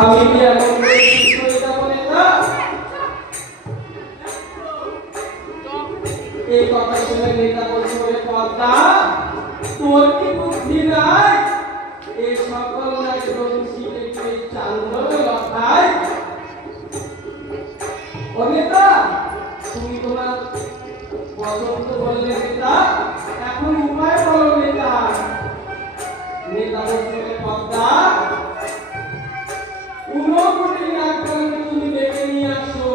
আমি কি এমন করে ঠিক হয়ে যাবো নেতা? এই কথা শুনে নেতা বলছে, ওরে পদ্মা, তোর কি বুদ্ধি নাই? এই সকল একদম শিখে গিয়ে চান্দনে লখায়। ও নেতা, তুমি তোমার পছন্দ বললে নেতা, এখন উপায় বলো নেতা। নেতা বলছে, পদ্মা, 15 কোটি টাকা তুমি ডেকে নিয়ে আসো।